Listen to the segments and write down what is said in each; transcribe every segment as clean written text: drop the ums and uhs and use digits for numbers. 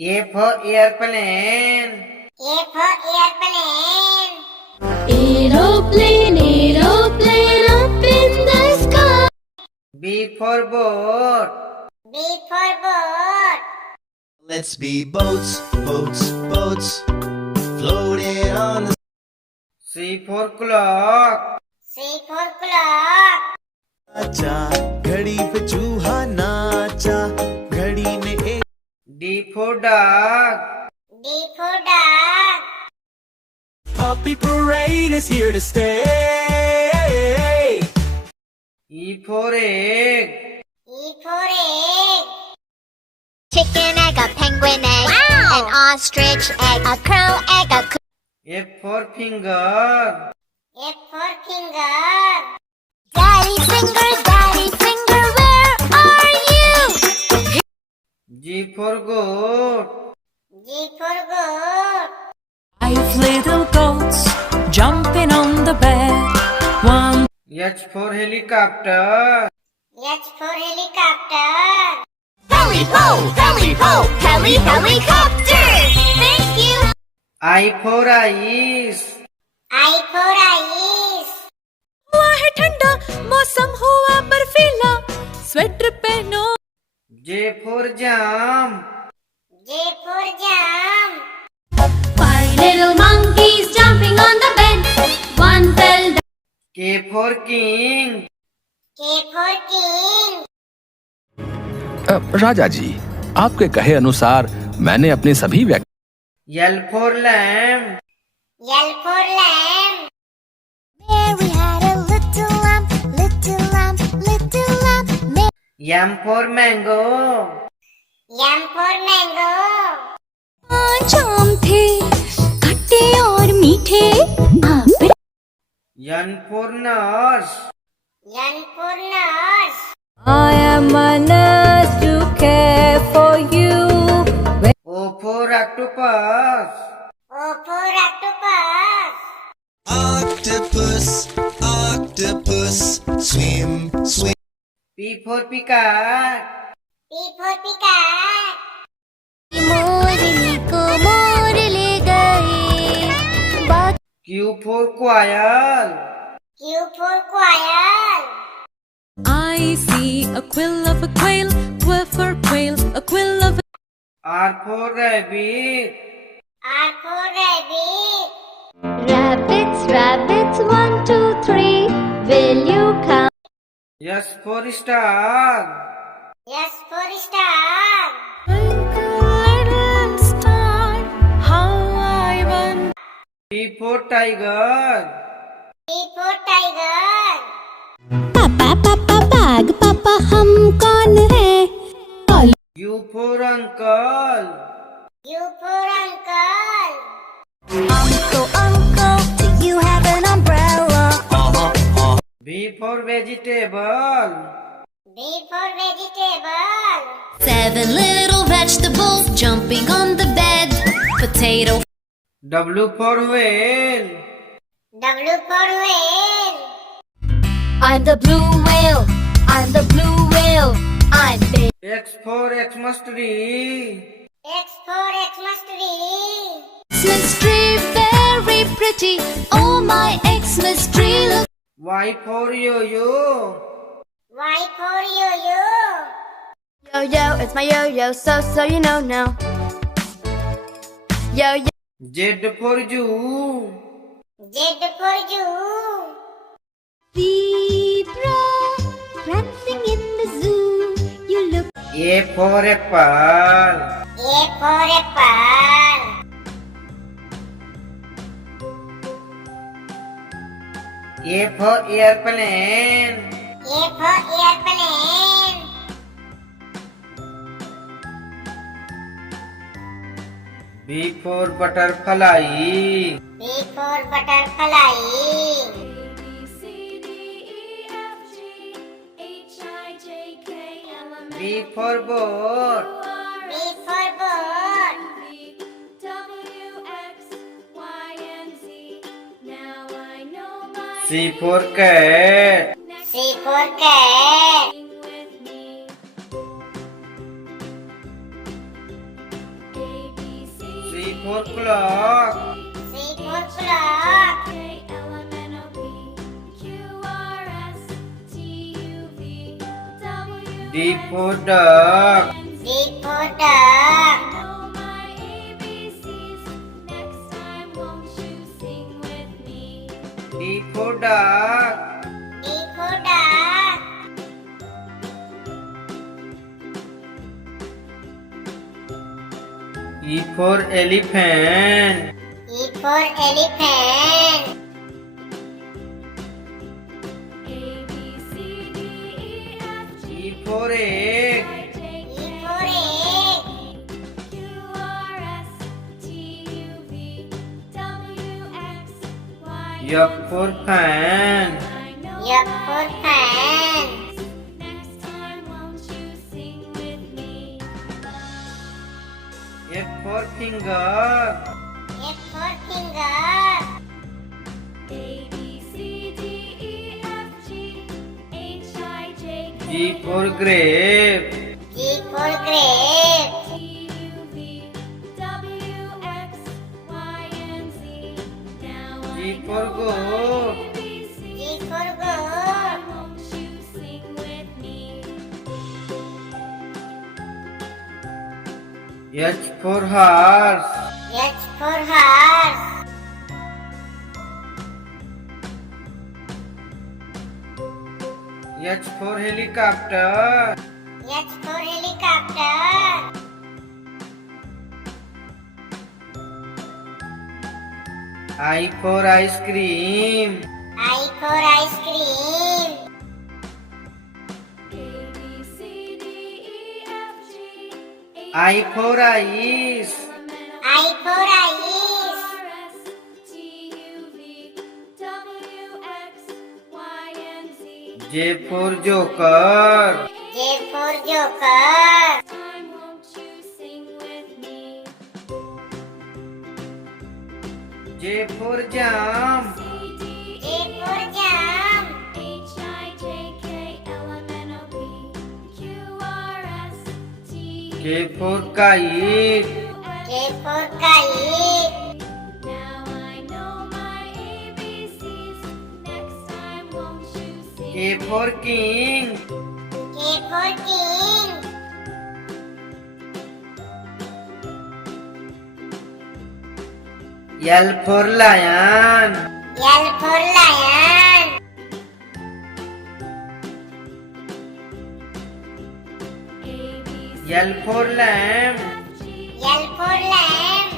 A for airplane. A for airplane. Aeroplane, aeroplane up in the sky. B for boat. B for boat. Let's be boats, boats, boats, floating on the C for clock. C for clock. नाचा घड़ी पे चूहा नाचा घड़ी ने एक D for dog. D for dog. puppy parade is here to stay. E for egg. E for egg. Chicken egg, a penguin egg, an ostrich egg, a crow egg, a F for finger. F for finger. Daddy finger, where are you? G for goat. G for goat. 5 little goats jumping on the bed. One H for helicopter. H for helicopter. Heli ho, helicopter. Thank you. I for ice. I for ice. हुआ है ठंडा, मौसम हुआ बर्फीला, sweater पहनो. J for jump. J for jump. 5 little monkeys jumping on the bed. One fell down. K for king. K for king. राजा जी, आपके कहे अनुसार मैंने अपने सभी L for lamb. L for lamb. Mary had a little lamb, little lamb, little lamb. M for mango. M for mango. जाम थे खट्टे और मीठे. आप N for nurse. N for nurse. I am a nurse to care for you. O for octopus. O for octopus. octopus, octopus, swim, swim. P for peacock. P for peacock. मोरनी को मोर ले गए. Q for quail. Q for quail. I see a quill of a quail, quill for quail, a quill of a R for rabbit. R for rabbit. Rabbits, rabbits, 1, 2, 3. Will you come? S for star. S for star. little star. How I wonder. T for tiger. T for tiger. पापा पापा बाग पापा हम कौन है? U for uncle. U for uncle. Uncle, do you have an umbrella? V for vegetable. V for vegetable. 7 little vegetables jumping on the bed. Potato. W for whale. W for whale. I'm the blue whale. I'm the blue whale. I'm big. X for Xmas tree. X for Xmas tree. Xmas tree very pretty. Oh my Xmas tree look. Y for yo-yo. Y for yo-yo. Yo-yo, it's my yo-yo, so you know now. Yo-yo. Z for zoo. Z for zoo. Zebra prancing in the zoo. You look. A for apple. A for apple. A for airplane. A for airplane. B for butterfly. B for butterfly. B for boat. B for boat. C for cat. C for cat. for clock. C for clock. D for dog. D for dog. D for dog. D for dog. E for elephant. E for elephant. E for egg. E for egg. F for fan. F for fan. F for finger. F for finger. G for grape. G for grape. G for goat. G for goat. H for horse. H for horse. H for helicopter. H for helicopter. I for ice cream. I for ice cream. I for ice. I for ice. J for joker. J for joker. J for jump. J for jump. K for kite. K for kite. K for king. K for king. L for lion. L for lion. L for lamb. L for lamb.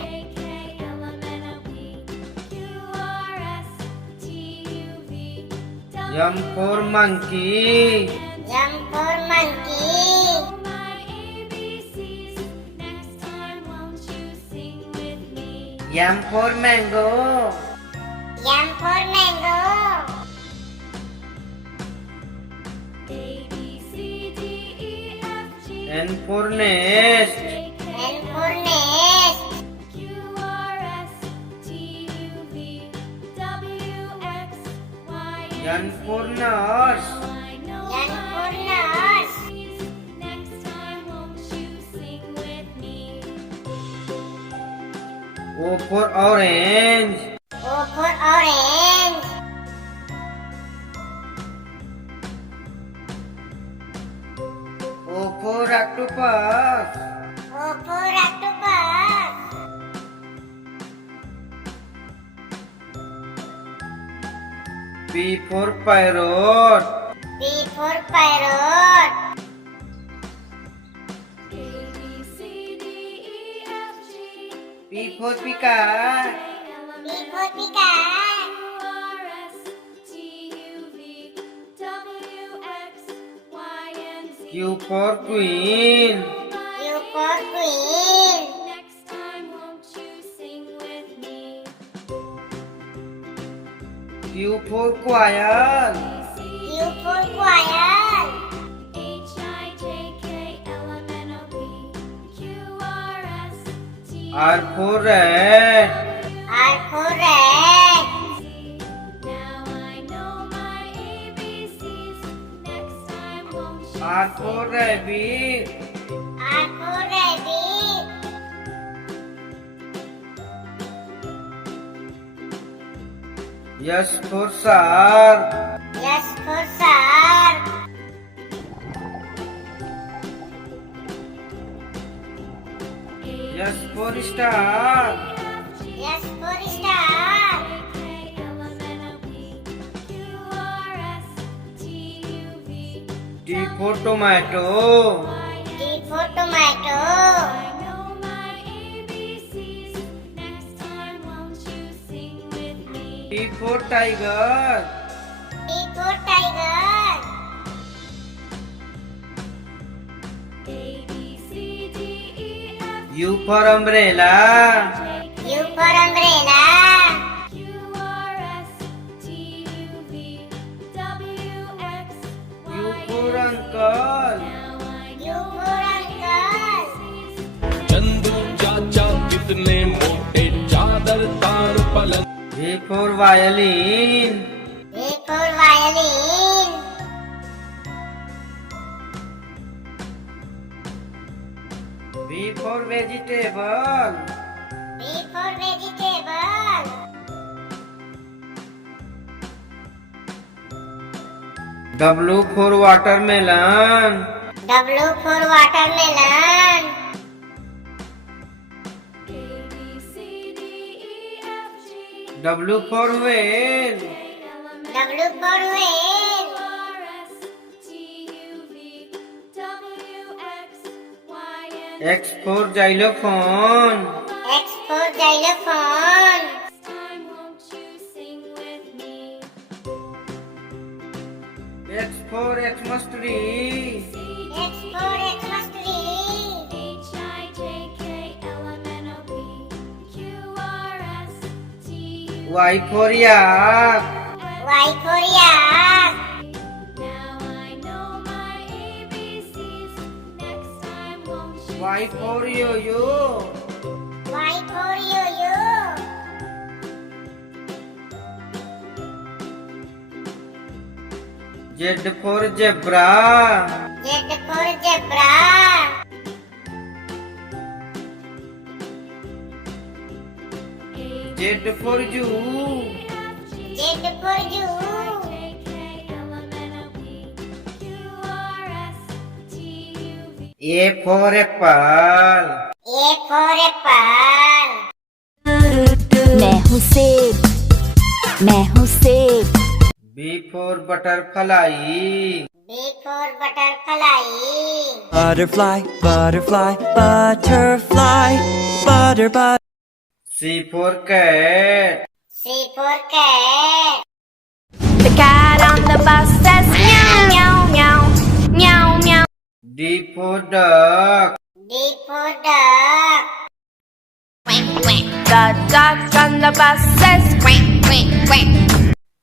M for monkey. M for monkey. M for mango. M for mango. N for nest. N for nest. N for nurse. N for nurse. O for orange. O for orange. O for octopus. O for octopus. P for parrot. P for parrot. P for peacock. P for peacock. Q for queen. Q for queen. Q for quail. Q for quail. R for rat. R for rat. R for rabbit. R for rabbit. S for shark. S for shark. S for star. S for star. T for tomato. T for tomato. T for tiger. T for tiger. U for umbrella. U for umbrella. U for uncle. U for uncle. Chandu चाचा कितने मोटे चादर तार पलंग V for violin. V for violin. V for vegetable. V for vegetable. W for watermelon. W for watermelon. W for whale. W for whale. X for xylophone. X for xylophone. X for Xmas tree. X for Xmas tree. Y for yak. Y for yak. Y for yo-yo. Y for yo-yo. Z for zebra. Z for zebra. Z for zoo. Z for zoo. A for apple. A for apple. मैं हूँ सेब, मैं हूँ सेब। B for butterfly. B for butterfly. Butterfly, butterfly, butterfly, butter. C for cat. C for cat. The cat on the bus says meow, meow, meow, meow, meow. D for duck. D for duck. Quack, quack. The dog on the bus says quack, quack, quack.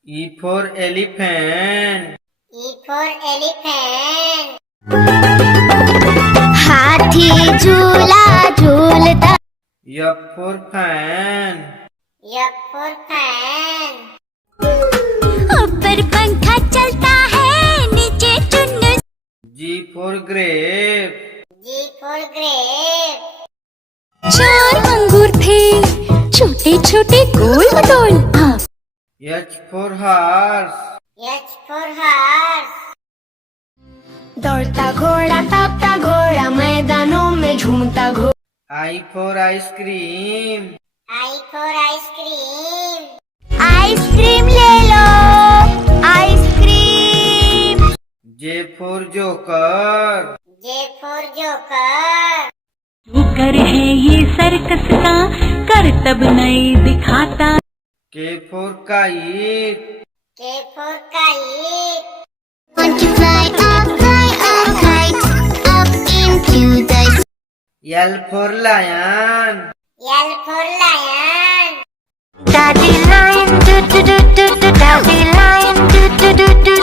E for elephant. E for elephant. हाथी झूला झूलता, F for fan. F for fan. ऊपर पंखा चलता है, नीचे Chunnu. G for grape. G for grape. 4 अंगूर थे, छोटे छोटे गोल मटोल। H for horse. H for horse. दौड़ता घोड़ा तापता घोड़ा, मैदानों में झूमता घोड़ा। I for ice cream. I for ice cream. Ice cream ले लो, ice cream. J for joker. J for joker. Joker है ये सर्कस का, करतब नहीं दिखाता। K for kite. K for kite. Want to fly a kite up into the sky. L for lion. L for lion. Daddy lion, do do do do do. Daddy lion, do do do do.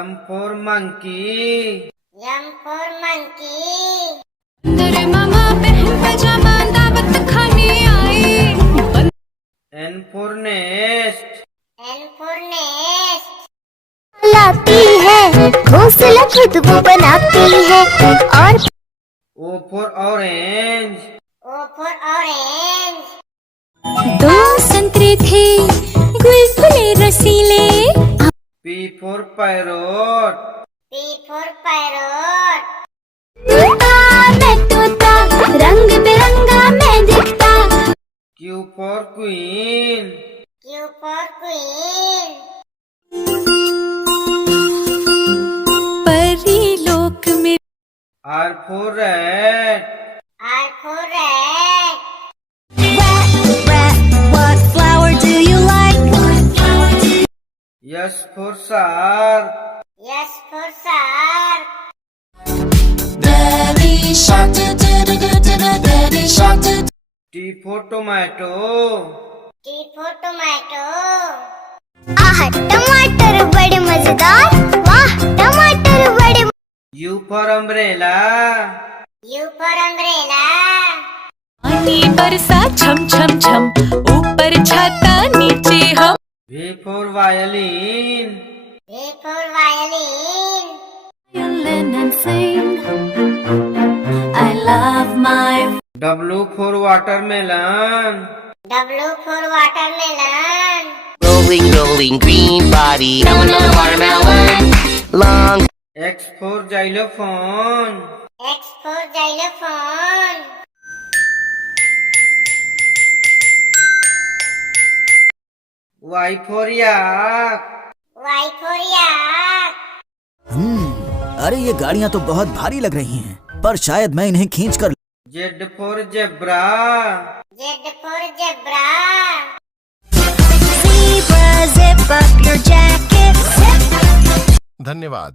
M for monkey. M for monkey. अंदर मामा बहन पजामा दावत खाने आई। N for nest. N for nest. लाती है, घोंसला खुद वो बनाती है। और O for orange. O for orange. 2 संतरे थे, गुलगुले रसीले P for parrot. P for parrot. तोता मैं तोता, रंग बिरंगा मैं दिखता। Q for queen. Q for queen. परी लोक में R for rat. R for rat. Rat, rat, what flower do you like? S for shark. S for shark. Daddy shark, do do do do do do, daddy shark, do. T for tomato. T for tomato. आह टमाटर बड़े मजेदार, वाह टमाटर बड़े। U for umbrella. U for umbrella. पानी बरसा छम छम छम, ऊपर छाता नीचे हम। V for violin. V for violin. Violin and sing. I love my W for watermelon. W for watermelon. Rolling, rolling, green body. Melon, watermelon. Long. X for xylophone. X for xylophone. Y for yak. Y for yak. अरे ये गाड़ियाँ तो बहुत भारी लग रही हैं, पर शायद मैं इन्हें खींच कर। Z for zebra. Z for zebra. Zebra, zip up your jacket. धन्यवाद।